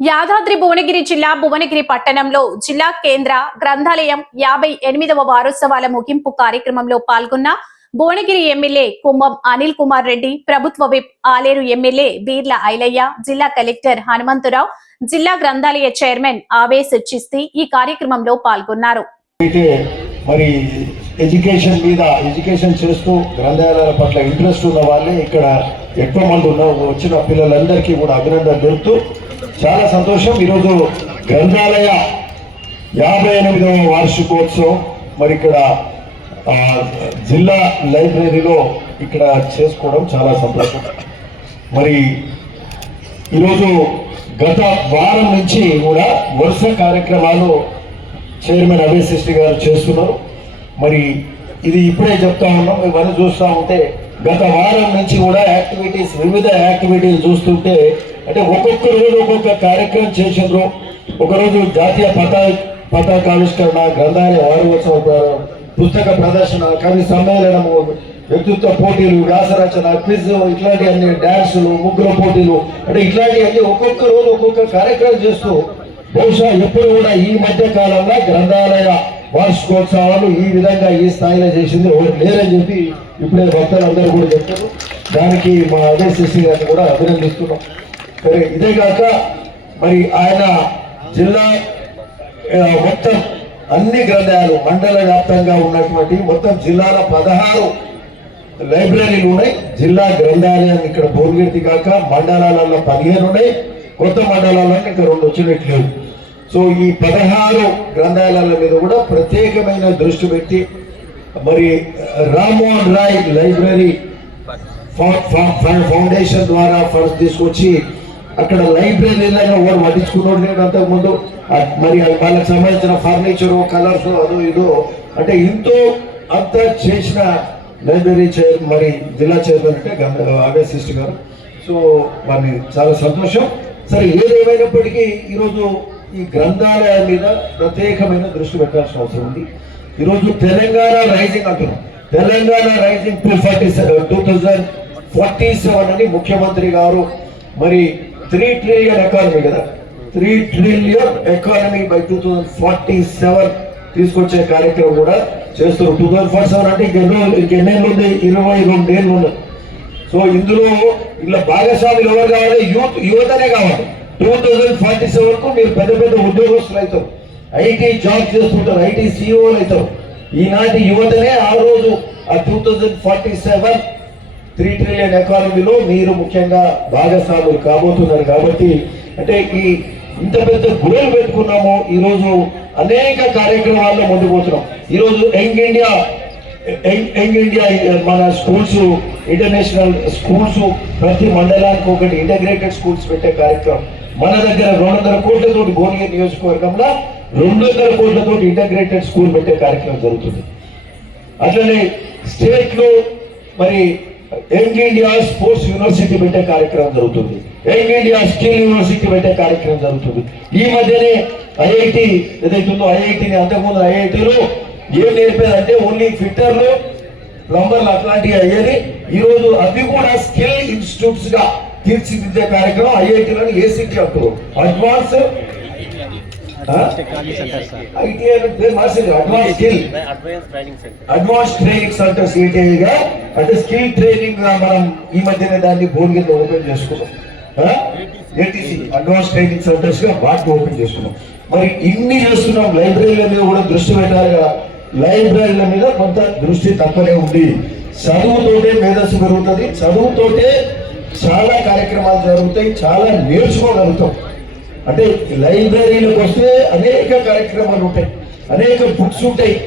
యాదాద్రి భువనగిరి జిల్లా భువనగిరి పట్టణంలో జిల్లా కేంద్ర గ్రంథాలయం యాభై ఎనిమిదవ వారోత్సవాల ముగింపు కార్యక్రమంలో పాల్గొన్న భువనగిరి ఎమ్మెల్యే కుంభం అనిల్ కుమార్ రెడ్డి ప్రభుత్వ విప్ ఆలేరు ఎమ్మెల్యే బీర్ల ఐలయ్య జిల్లా కలెక్టర్ హనుమంతురావు జిల్లా గ్రంథాలయ చైర్మన్ ఆవేశ్ చిస్తి ఈ కార్యక్రమంలో పాల్గొన్నారు. మరి ఎడ్యుకేషన్ మీద ఎడ్యుకేషన్ చేస్తూ గ్రంథాలయాల పట్ల ఇంట్రెస్ట్ ఉన్న వాళ్ళే ఇక్కడ ఎక్కువ మంది ఉన్న వచ్చిన పిల్లలందరికీ కూడా అభినందన తెలుపుతూ చాలా సంతోషం. ఈరోజు గ్రంథాలయ యాభై ఎనిమిదవ వార్షికోత్సవం. మరి ఇక్కడ జిల్లా లైబ్రరీలో ఇక్కడ చేసుకోవడం చాలా సంతోషం. మరి ఈరోజు గత వారం నుంచి కూడా వరుస కార్యక్రమాలు చైర్మన్ అభిశిష్టి గారు చేస్తున్నారు. మరి ఇది ఇప్పుడే చెప్తా ఉన్నాం. ఇవన్నీ చూస్తూ ఉంటే గత వారం నుంచి కూడా యాక్టివిటీస్ వివిధ యాక్టివిటీస్ చూస్తుంటే అంటే ఒక్కొక్క రోజు ఒక్కొక్క కార్యక్రమం చేసిండ్రు. ఒకరోజు జాతీయ పతా పతాకావిష్కరణ గ్రంథాలయ వారోత్సవ పుస్తక ప్రదర్శన కవి సమ్మేళనము వ్యక్తిత్వ పోటీలు వ్యాసరచన క్విజ్ ఇట్లాంటి అన్ని డ్యాన్సులు ముగ్గుల పోటీలు. అంటే ఇట్లాంటివన్నీ ఒక్కొక్క రోజు ఒక్కొక్క కార్యక్రమం చేస్తూ బహుశా ఎప్పుడు కూడా ఈ మధ్య కాలంలో గ్రంథాలయ వార్షికోత్సవాలు ఈ విధంగా ఈ స్థాయిలో చేసింది ఎవరు లేరని చెప్పి ఇప్పుడే భక్తులు అందరూ కూడా చెప్తారు దానికి మా అదే శశి గారిని కూడా అభినందిస్తున్నాం. మరి ఇదే కాక మరి ఆయన జిల్లా మొత్తం అన్ని గ్రంథాలు మండల వ్యాప్తంగా ఉన్నటువంటి మొత్తం జిల్లాల పదహారు లైబ్రరీలు ఉన్నాయి. జిల్లా గ్రంథాలయం ఇక్కడ భువనగిరి కాక మండలాలలో పదిహేను ఉన్నాయి. కొత్త మండలాలలో ఇంకా రెండు వచ్చినట్లు సో ఈ పదహారు గ్రంథాలయాల మీద కూడా ప్రత్యేకమైన దృష్టి పెట్టి మరి రామ్మోహన్ రాయ్ లైబ్రరీ ఫౌండేషన్ ద్వారా ఫండ్స్ తీసుకొచ్చి అక్కడ లైబ్రరీ లైబ్రరీలలో ఎవరు పట్టించుకున్నాడు నేను అంతకుముందు. ముందు మరి వాళ్ళకి సంబంధించిన ఫర్నిచర్ కలర్స్ అదో ఇదో. అంటే ఎంతో అంత చేసిన లైబ్రరీ చైర్ మరి జిల్లా చైర్మన్ అంటే గంగ ఆగస్ట్ సిస్టర్ గారు. సో వారిని చాలా సంతోషం. సరే ఏదేమైనప్పటికీ ఈరోజు ఈ గ్రంథాలయాల మీద ప్రత్యేకమైన దృష్టి పెట్టాల్సిన అవసరం ఉంది. ఈరోజు తెలంగాణ రైజింగ్ అంటున్నాం. Telangana rising two forty seven two thousand forty seven అని ముఖ్యమంత్రి గారు మరి త్రీ ట్రిలియన్ ఎకానమీ కదా. Three trillion economy by two thousand forty seven తీసుకొచ్చే కార్యక్రమం కూడా చేస్తున్నారు. టూ థౌజండ్ ఫార్టీ సెవెన్ అంటే ఇంకెన్నో ఇంకెన్నేళ్ళు ఉంది? ఇరవై రెండు ఏళ్ళు ఉన్నాయి. సో ఇందులో ఇలా భాగస్వాములు ఎవరు కావాలి? యూత్ యువతనే కావాలి. టూ థౌజండ్ ఫార్టీ సెవెన్కు మీరు పెద్ద పెద్ద ఉద్యోగస్తులు అవుతారు. ఐటీ జాబ్ చేస్తుంటారు ఐటీ సిఇఓలు అవుతారు. ఈనాటి యువతనే ఆ రోజు ఆ two thousand forty seven three trillion ఎకానమీలో మీరు ముఖ్యంగా భాగస్వాములు కాబోతున్నారు కాబట్టి అంటే ఈ ఇంత పెద్ద గోల్ పెట్టుకున్నాము ఈరోజు అనేక కార్యక్రమాల్లో ముందుకు పోతున్నాం ఈరోజు young India young young India మన స్కూల్స్ ఇంటర్నేషనల్ స్కూల్స్ ప్రతి మండలానికి ఒకటి ఇంటగ్రేటెడ్ స్కూల్స్ పెట్టే కార్యక్రమం. మన దగ్గర రెండు వందల కోట్లతోటి భువనగిరి నియోజకవర్గంలో రెండు వందల కోట్లతోటి ఇంటగ్రేటెడ్ స్కూల్ పెట్టే కార్యక్రమం జరుగుతుంది. అట్లనే స్టేట్లో మరి యంగ్ ఇండియా స్పోర్ట్స్ యూనివర్సిటీ పెట్టే కార్యక్రమం జరుగుతుంది. యంగ్ ఇండియా స్కిల్ యూనివర్సిటీ పెట్టే కార్యక్రమం జరుగుతుంది. ఈ మధ్యనే ఐఐటి ఏదైతుందో ఐఐటిని అంతకుముందు ఐఐటిలో ఏం నేర్పేదంటే ఓన్లీ ఫిట్టర్లు ప్లంబర్లు అట్లాంటివి అయ్యేది. ఈ రోజు అవి కూడా స్కిల్ ఇన్స్టిట్యూట్స్గా తీర్చిదిద్దే కార్యక్రమం ఐఐటీలను ఏసీటీ అంటారు advance advance skill advance training centre advance training సెంటర్స్గా. అంటే స్కిల్ ట్రైనింగ్ మనం ఈ మధ్యనే దాన్ని భువనగిరిలో ఓపెన్ చేసుకున్నాం. ఏటీసీ అడ్వాన్స్ ట్రైనింగ్ సెంటర్స్గా వాటిని ఓపెన్ చేసుకున్నాం. మరి ఇన్ని చేస్తున్నాం లైబ్రరీల మీద కూడా దృష్టి పెట్టాలిగా లైబ్రరీల మీద కొంత దృష్టి తక్కువనే ఉంది. చదువుతోటే మేధస్సు పెరుగుతుంది. చదువుతోటే చాలా కార్యక్రమాలు జరుగుతాయి చాలా నేర్చుకోగలుగుతాం. అంటే లైబ్రరీలకు వస్తే అనేక కార్యక్రమాలు ఉంటాయి అనేక బుక్స్ ఉంటాయి.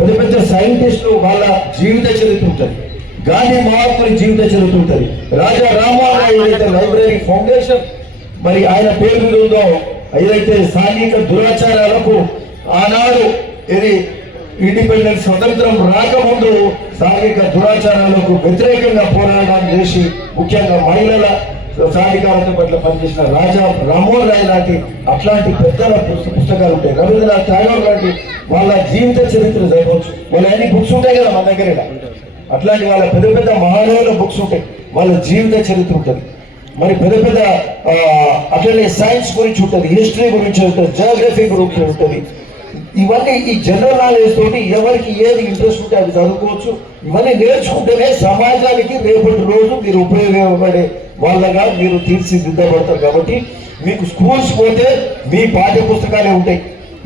పెద్ద పెద్ద సైంటిస్టులు వాళ్ళ జీవిత చరిత్ర ఉంటుంది. గాంధీ మహాత్ముని జీవిత చరిత్ర ఉంటుంది రాజా రామారావు ఏదైతే లైబ్రరీ ఫౌండేషన్ మరి ఆయన పేరు మీద ఉందో ఏదైతే స్థానిక దురాచారాలకు ఆనాడు ఇది ఇండిపెండెన్స్ స్వతంత్రం రాకముందు స్థానిక దురాచారాలకు వ్యతిరేకంగా పోరాటం చేసి ముఖ్యంగా మహిళల సాధికారత పట్ల పనిచేసిన రాజా రామోహన్ రాయ్ లాంటి అట్లాంటి పెద్దల పుస్తకాలు ఉంటాయి. రవీంద్రనాథ్ ఠాగూర్ లాంటి వాళ్ళ జీవిత చరిత్ర చదవచ్చు వాళ్ళు అన్ని బుక్స్ ఉంటాయి కదా మన దగ్గర. అట్లాంటి వాళ్ళ పెద్ద పెద్ద మహానుభావుల బుక్స్ ఉంటాయి. వాళ్ళ జీవిత చరిత్ర ఉంటుంది. మరి పెద్ద పెద్ద అట్లనే సైన్స్ గురించి ఉంటుంది హిస్టరీ గురించి ఉంటుంది జాగ్రఫీ గురించి ఉంటుంది. ఇవన్నీ ఈ జనరల్ నాలెడ్జ్ తోటి ఎవరికి ఏది ఇంట్రెస్ట్ ఉంటే అది చదువుకోవచ్చు. ఇవన్నీ నేర్చుకుంటేనే సమాజానికి రేపటి రోజు మీరు ఉపయోగపడే వాళ్ళగా మీరు తీర్చిదిద్దబడతారు కాబట్టి మీకు స్కూల్స్ పోతే మీ పాఠ్య పుస్తకాలే ఉంటాయి.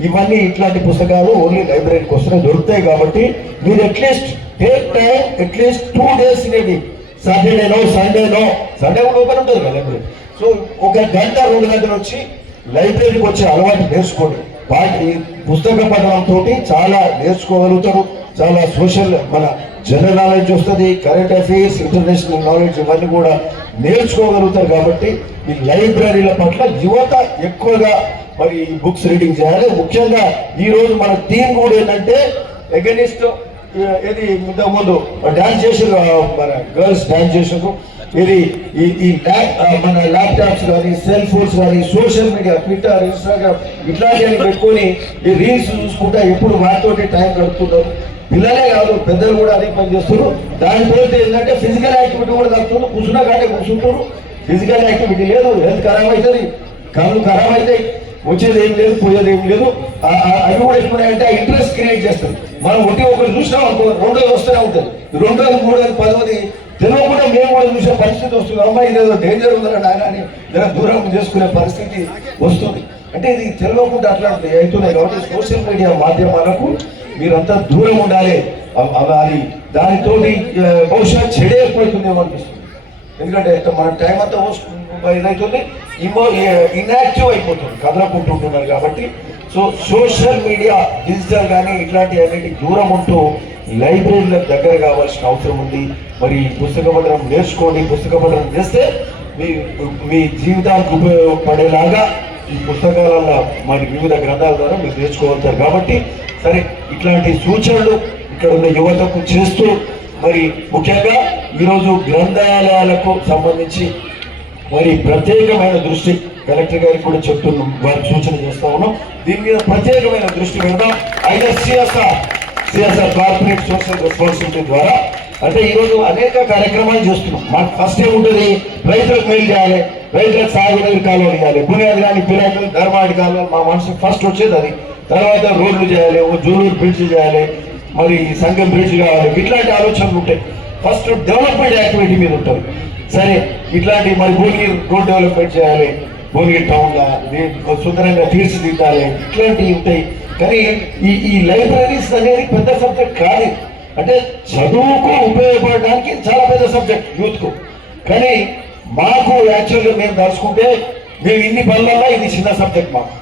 ఇవన్నీ ఇట్లాంటి పుస్తకాలు ఓన్లీ లైబ్రరీకి వస్తున్నాయి దొరుకుతాయి కాబట్టి మీరు at least take at least two days in week సాటర్డేనో సండేనో సండే కూడా ఓపెన్ ఉంటుంది కదా లైబ్రరీ సో ఒక గంట రెండు గంటలు వచ్చి లైబ్రరీకి వచ్చే అలవాటు నేర్చుకోండి. వాటి పుస్తక పఠనంతో చాలా నేర్చుకోగలుగుతారు. చాలా సోషల్ మన జనరల్ నాలెడ్జ్ వస్తుంది కరెంట్ అఫైర్స్ ఇంటర్నేషనల్ నాలెడ్జ్ ఇవన్నీ కూడా నేర్చుకోగలుగుతారు కాబట్టి ఈ లైబ్రరీల పట్ల యువత ఎక్కువగా మరి బుక్స్ రీడింగ్ చేయాలి. ముఖ్యంగా ఈరోజు మన థీమ్ కూడా ఏంటంటే ఎగనిస్ట్ ఇది ఇంతకుముందు డాన్స్ చేసారు మన గర్ల్స్ డాన్స్ చేసారు ఇది ఈ ల్యాప్ మన ల్యాప్టాప్స్ కానీ సెల్ ఫోన్స్ కానీ సోషల్ మీడియా ట్విట్టర్ ఇన్స్టాగ్రామ్ ఇట్లాంటివి పెట్టుకొని ఈ రీల్స్ చూసుకుంటా ఎప్పుడు వాటితోటి టైం గడుపుతున్నారు పిల్లలే కాదు పెద్దలు కూడా అదే పని చేస్తారు దాని పోతే ఏంటంటే ఫిజికల్ యాక్టివిటీ కూడా తగ్గుతుంది. కూర్చున్నా కానీ కూర్చుంటారు ఫిజికల్ యాక్టివిటీ లేదు హెల్త్ ఖరాబ్ అవుతుంది. కళ్ళు ఖరాబ్ అవుతాయి. వచ్చేది ఏం లేదు. పోయేది ఏం లేదు అవి కూడా ఎప్పుడంటే ఇంట్రెస్ట్ క్రియేట్ చేస్తారు మనం ఒకటి ఒకటి చూసినాం అనుకో రెండోది వస్తూనే ఉంటుంది. రెండోది మూడోది పదవది తెలియకుండా మేము కూడా చూసే పరిస్థితి వస్తుంది. అమ్మాయి ఇదేదో డేంజర్ ఉందని ఆయన అని జర దూరం చేసుకునే పరిస్థితి వస్తుంది. అంటే ఇది తెలియకుండా అట్లాంటి అవుతున్నాయి కాబట్టి సోషల్ మీడియా మాధ్యమాలకు మీరంతా దూరం ఉండాలి. అది దానితోటి బహుశా చెడే ఎక్కువైతుందేమో అనిపిస్తుంది. ఎందుకంటే మన టైం అంతా వస్తు- ఇదైతుంది ఇమో ఇన్యాక్టివ్ అయిపోతుంది కదలకుంటుంటున్నారు కాబట్టి. సో సోషల్ మీడియా డిజిటల్ కానీ ఇట్లాంటి అన్నిటికి దూరం ఉంటూ లైబ్రరీలకు దగ్గర కావాల్సిన అవసరం ఉంది. మరి పుస్తక పఠనం నేర్చుకోండి పుస్తక పఠనం చేస్తే మీ మీ జీవితానికి ఉపయోగపడేలాగా ఈ పుస్తకాలలో మరి వివిధ గ్రంథాల ద్వారా మీరు నేర్చుకోగలుగుతారు. కాబట్టి సరే ఇట్లాంటి సూచనలు ఇక్కడ ఉన్న యువతకు చేస్తూ మరి ముఖ్యంగా ఈరోజు గ్రంథాలయాలకు సంబంధించి మరి ప్రత్యేకమైన దృష్టి కలెక్టర్ గారికి కూడా చెప్తున్నాం వారికి సూచన చేస్తా ఉన్నాం. దీని మీద ప్రత్యేకమైన దృష్టి పెడదాం. అయితే CSR CSR corporate social responsibility ద్వారా అంటే ఈరోజు అనేక కార్యక్రమాలు చేస్తున్నాం. మాకు ఫస్ట్ ఏముంటుంది రైతులకు మేలు చేయాలి రైతులకు సాగునీరు కాలువలు ఇవ్వాలి బునియాది కానీ పిల్లలు ధర్మాడి కాలువలు మా మనసు ఫస్ట్ వచ్చేది అది. తర్వాత రోడ్లు చేయాలి ఒక జూలూరు బ్రిడ్జ్ చేయాలి మరి సంఘం బ్రిడ్జ్ కావాలి ఇట్లాంటి ఆలోచనలు ఉంటాయి. ఫస్ట్ డెవలప్మెంట్ యాక్టివిటీ మీద ఉంటుంది. సరే ఇట్లాంటి మరి భువనగిరి రోడ్ డెవలప్మెంట్ చేయాలి భువనగిరి టౌన్గా సుందరంగా తీర్చిదిద్దాలి ఇట్లాంటివి ఉంటాయి. కానీ ఈ ఈ లైబ్రరీస్ అనేది పెద్ద సబ్జెక్ట్ కాదు. అంటే చదువుకు ఉపయోగపడడానికి చాలా పెద్ద సబ్జెక్ట్ యూత్కు కానీ మాకు యాక్చువల్గా మేము దాచుకుంటే మేము ఇన్ని పనులలో ఇది చిన్న సబ్జెక్ట్ మాకు.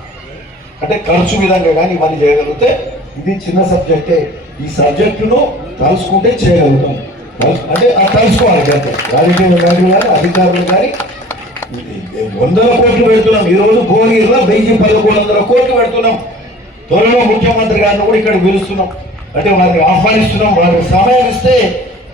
అంటే ఖర్చు విధంగా కానీ ఇవన్నీ చేయగలిగితే ఇది చిన్న సబ్జెక్టే ఈ సబ్జెక్టును తలుచుకుంటే చేయగలుగుతాం. అంటే ఆ అంతే. రాజకీయ నాయకులు కానీ అధికారులు కానీ వందల కోట్లు పెడుతున్నాం. ఈరోజు రోజు భువనగిరిలో వెయ్యి పదకొండు వందల కోట్లు పెడుతున్నాం. త్వరలో ముఖ్యమంత్రి గారిని కూడా ఇక్కడ పిలుస్తున్నాం. అంటే వారిని ఆహ్వానిస్తున్నాం. వారికి సమయం ఇస్తే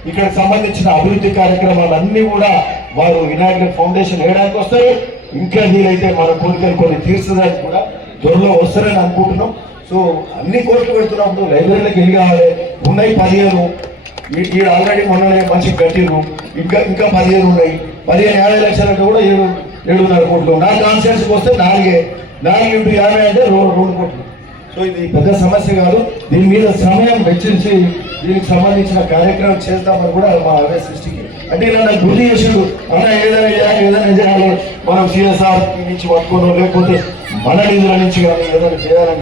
ఇక్కడ సంబంధించిన అభివృద్ధి కార్యక్రమాలన్నీ కూడా వారు వినాయకుడి ఫౌండేషన్ వేయడానికి వస్తారు. ఇంకా వీలైతే మన కోరికలు కొన్ని తీర్చడానికి కూడా త్వరలో వస్తారని అనుకుంటున్నాం. సో అన్ని కోట్లు పెడుతున్నప్పుడు లైబ్రరీలకు వెళ్ళి కావాలి. ఉన్నాయి పదిహేను. ఈ- ఆల్రెడీ మొన్న మంచి కట్టిర్రు ఇంకా ఇంకా పదిహేను ఉన్నాయి. పదిహేను యాభై లక్షలకు కూడా ఏడు ఏడున్నర కోట్లు. నా కాన్సెన్స్కి వస్తే నాలుగే. నాలుగు ఇంటూ యాభై అంటే రెండు కోట్లు. సో ఇది పెద్ద సమస్య కాదు. దీని మీద సమయం వెచ్చించి దీనికి సంబంధించిన కార్యక్రమం చేద్దామని కూడా మా అవే సృష్టికి. అంటే ఇలా నాకు గుర్తు చేసిండు. అలా ఏదైనా చేయాలి ఏదైనా చేయాలి. మనం సిఎస్ఆర్ నుంచి పట్టుకోవడం లేకపోతే మన నిధుల నుంచి కానీ ఏదైనా చేయాలని